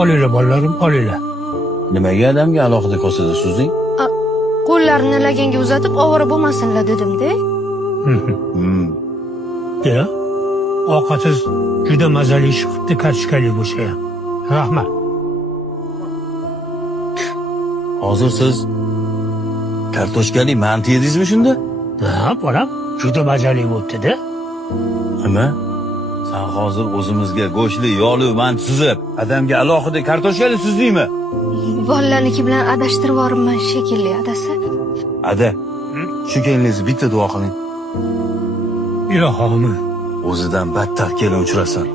Olinglar bolalarim, olinglar. Nimaga adamga alohida kosada suzding? Qo'llarini laganga uzatib ovora bo'lmasinlar dedim-da. Ya, ovqatsiz juda mazali chiqibdi, kartoshkali bo'lsa ham. Rahmat. Hozir siz kartoshkali manti yedingizmi shunda? Ha, bolam, juda mazali bo'libdi-da. Nima? Sen hozir o'zimizga go'shtli, yog'li manti suzib, adamga alohida kartoshkali suzdingmi? Bolalarniki bilan adashtirib yuboribman shekilli, adasi. Ada, shu keliningizni bitta duo qiling. Ilohim. O'zidan battar kelin uchrasin.